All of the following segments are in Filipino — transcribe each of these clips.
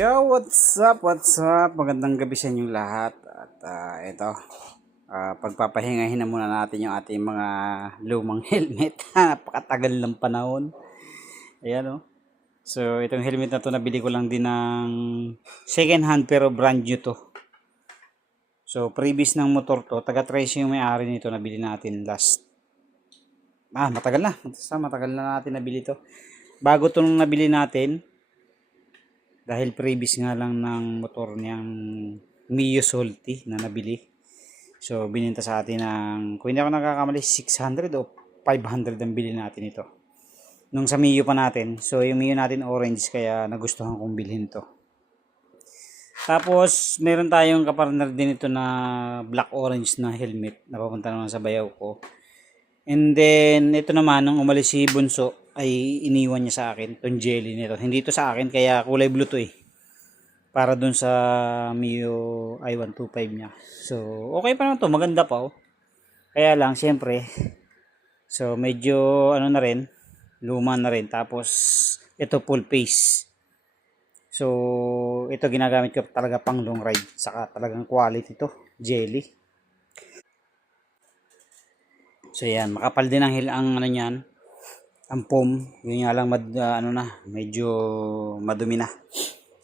Yo, what's up? What's up? Magandang gabi sa inyong lahat. At ito, pagpapahingahin na muna natin yung ating mga lumang helmet. Napakatagal ng panahon. Ayan o. So, itong helmet na to nabili ko lang din ng second hand pero brand new to. So, previous ng motor to. Taga-Trace yung may-ari nito, nabili natin last. Matagal na. Matagal na natin nabili to. Bago to nung nabili natin, dahil previous nga lang ng motor niyang Mio Solti na nabili. So, bininta sa atin ng, kung hindi ako nakakamali, 600 o 500 ang bili natin ito. Nung sa Mio pa natin. So, yung Mio natin orange, kaya nagustuhan kong bilhin to. Tapos, meron tayong kapartner din ito na black-orange na helmet. Napapunta naman sa bayaw ko. And then, ito naman, nung umalis si Bunso, ay iniwan niya sa akin itong jelly nito. Hindi ito sa akin, kaya kulay blue to eh. Para dun sa Mio i125 niya. So, okay pa naman to. Maganda pa oh. Kaya lang, siyempre, so medyo ano na rin, luma na rin. Tapos, ito full face. So, ito ginagamit ko talaga pang long ride. Saka talagang quality to, jelly. So, yan. Makapal din ang ano niyan. Ang foam, yun nga lang medyo madumi na.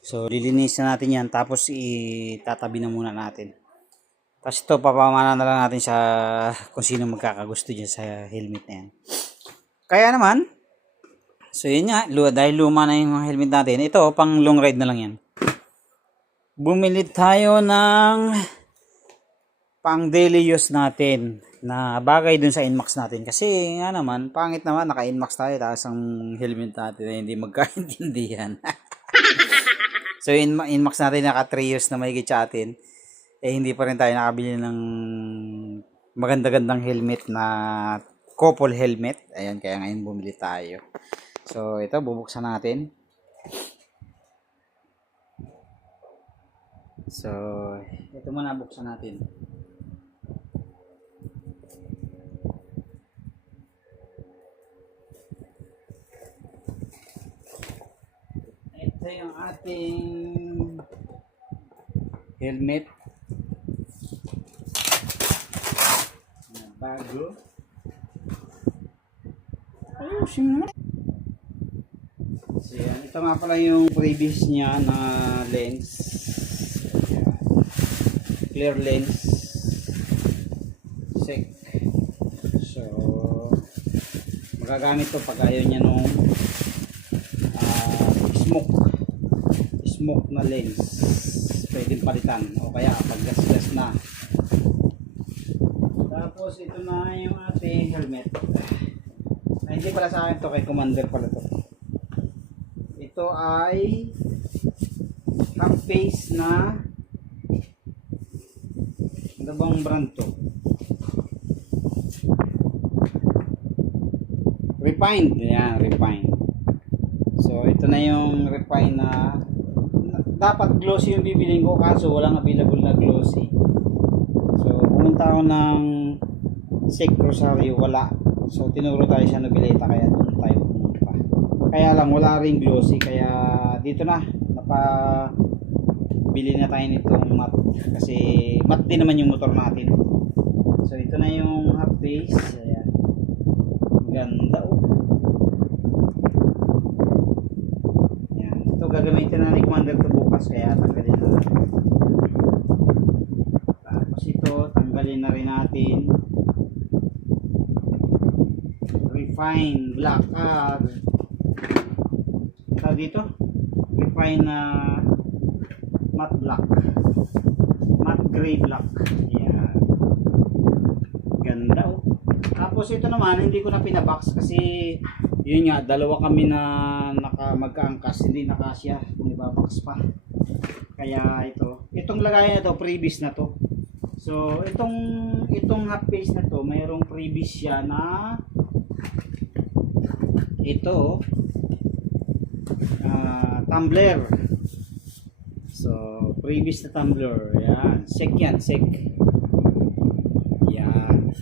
So lilinisan natin yan, tapos itatabi na muna natin. Tapos ito papamana na lang natin sa kung sino magkakagusto dyan sa helmet na yan. Kaya naman, so yun nga, dahil luma na yung helmet natin, ito pang long ride na lang yan. Bumili tayo ng pang daily use natin na bagay dun sa Inmax natin, kasi nga naman pangit naman naka Inmax tayo tapos ang helmet natin na hindi magkaintindihan. So Inmax natin naka 3 years na mahigit sa atin, hindi pa rin tayo nakabili ng maganda-gandang helmet na couple helmet. Ayan, kaya ngayon bumili tayo. So ito, bubuksan natin. So ito muna, buksan natin. Ito yung ating helmet na bago. Ayusin mo. So yan, ito nga pala yung previous niya na lens. Clear lens. Sec. So magagamit to pag ayaw niya nung smoke na lens, pwedeng palitan o kaya pag gas na. Tapos ito na yung ating helmet. Hindi pala sa akin to, kay Commander pala to. Ito ay half face na, ano bang brand to? Refined. Yan, Refined. So ito na yung Refined na dapat glossy yung bibiling ko, kaso walang available na glossy. So pumunta ako ng Sec Rosario, wala. So tinuro tayo sa Noveleta, kaya doon tayo pumunta. Kaya lang wala ring glossy, kaya dito na napabili na tayo nitong matte, kasi matte din naman yung motor natin. So ito na yung half face. Ayan, ganda oh. Gagamitin na ni Commander to bukas, kaya tanggalin na natin. Tapos ito, tanggalin na rin natin. Refine black. Dito refine na matte black, matte gray black. Yan, ganda oh. Tapos ito naman, hindi ko na pinabox kasi yun nga, dalawa kami na magkaangkas, hindi nakasya kung ibabox pa. Kaya itong lagayan na to, previous na to. So itong half face na to, mayroong previous siya na ito tumbler. So previous na tumbler, yan, sec yan, sec. Yan.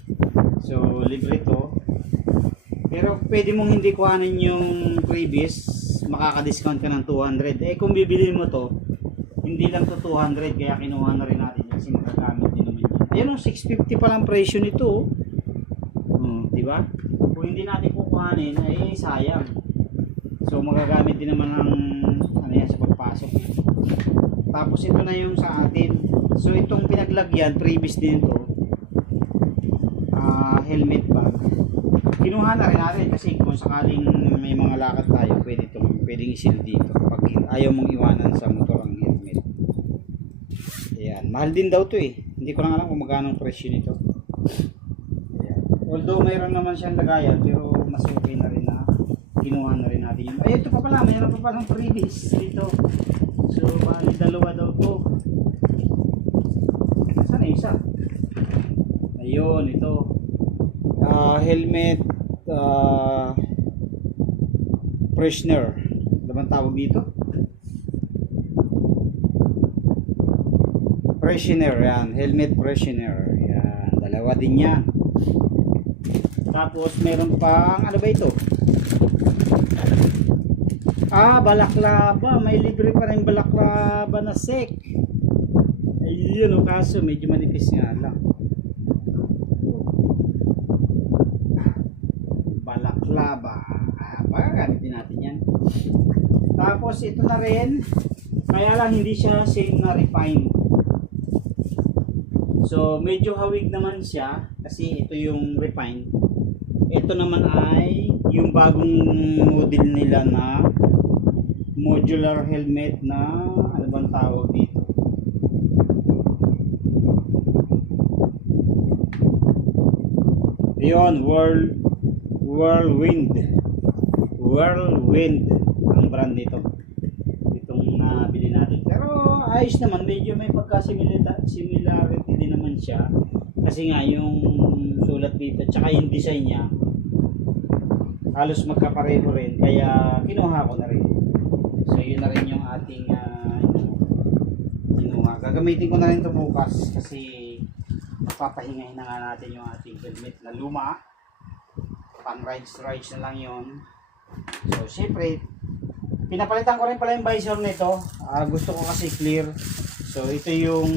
So libre to. Pero pwede mong hindi kuhanin yung previous, makaka-discount ka ng 200. Eh kung bibili mo to, hindi lang to 200, kaya kinuha na rin natin kasi magagamit din naman yan. Ayan o, 650 pa lang presyo nito. Di ba? Kung hindi natin kukuhanin, ay sayang. So magagamit din naman ng ano yan sa pagpasok. Tapos ito na yung sa atin. So itong pinaglagyan, previous din to, helmet bag. Kinuha na rin natin kasi kung sakaling may mga lakad tayo, pwedeng isil dito pag ayaw mong iwanan sa motor ang helmet. Ayan, mahal din daw to eh. Hindi ko lang alam kung magkano ang presyo nito. Ayan. Although mayroon naman siyang lagayan, pero mas okay na rin na kinuha na rin natin yun. Ay, ito pa pala, mayroon pa palang previous dito. So, bali dalawa daw to. Saan yung isa? Ayun, ito. Helmet freshener. Ano bang tawag dito? Freshener, yan. Helmet freshener. Yan. Dalawa din yan. Tapos, meron pang, ano ba ito? Balaklava. May libre pa rin balaklava na sek. Ayun, o kaso, medyo manipis nga lang. Balaklava. Magagamit din natin yan. Tapos, ito na rin. Kaya lang, hindi siya same na refine. So, medyo hawig naman siya kasi ito yung refine. Ito naman ay yung bagong model nila na modular helmet na ano bang tawag dito? Yun, Whirlwind ang brand nito. Itong nabili natin. Pero ayos naman, medyo may similarity din naman siya. Kasi nga yung sulat dito tsaka yung design niya halos magkapareho rin, kaya kinuha ko na rin. So yun na rin yung ating kinuha. Gagamitin ko na rin ito bukas kasi papahingahin na nga natin yung ating helmet na luma. Pan rides na lang yun. So syempre pinapalitan ko rin pala yung visor nito. Gusto ko kasi clear. So ito yung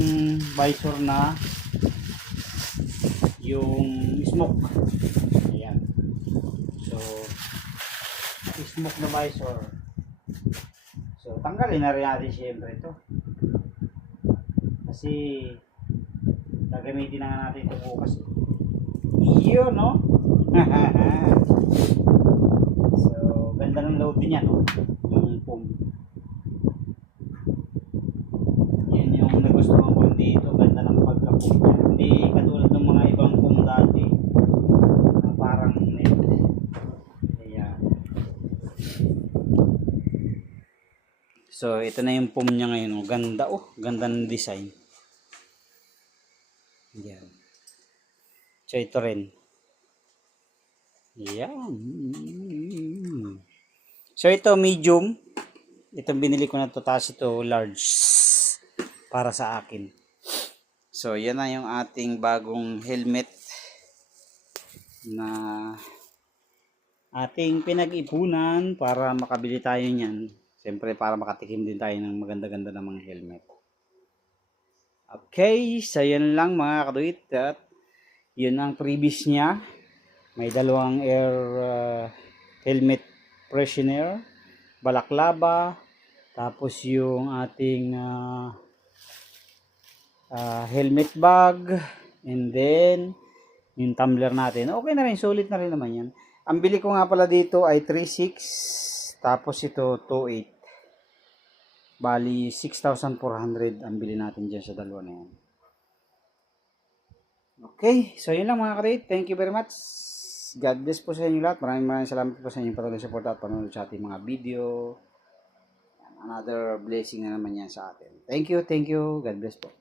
visor na yung smoke. Ayan. So smoke na visor. So tanggalin na rin natin syempre ito. Kasi gagamitin na nga natin ito bukas. Yun, no? So ganda ng load din yan, no? Yung foam. Yan yung nagustuhan ko dito. Ganda ng pagka-foam niya. Hindi katulad ng mga ibang foam dati na parang net. Ayan. So ito na yung foam niya ngayon, oh. Ganda, oh. Ganda ng design. Yan. So ito rin. Yan. So ito medium. Itong binili ko na to, tapos ito large para sa akin. So yan na yung ating bagong helmet na ating pinag-ipunan para makabili tayo niyan. Siyempre para makatikim din tayo ng maganda-ganda ng mga helmet. Okay, so yan lang mga kaduit, at yun ang previous niya. May dalawang air helmet freshener, balaklava, tapos yung ating helmet bag, and then yung tumbler natin. Okay na rin, sulit na rin naman yan. Ang bili ko nga pala dito ay 3.6, tapos ito 2.8. Bali 6,400 ang bili natin dyan sa dalawa na yan. Okay, so yun lang mga karit. Thank you very much. God bless po sa inyo lahat. Maraming salamat po sa inyong patuloy support at panonood sa ating mga video. Another blessing na naman yan sa atin. Thank you. God bless po.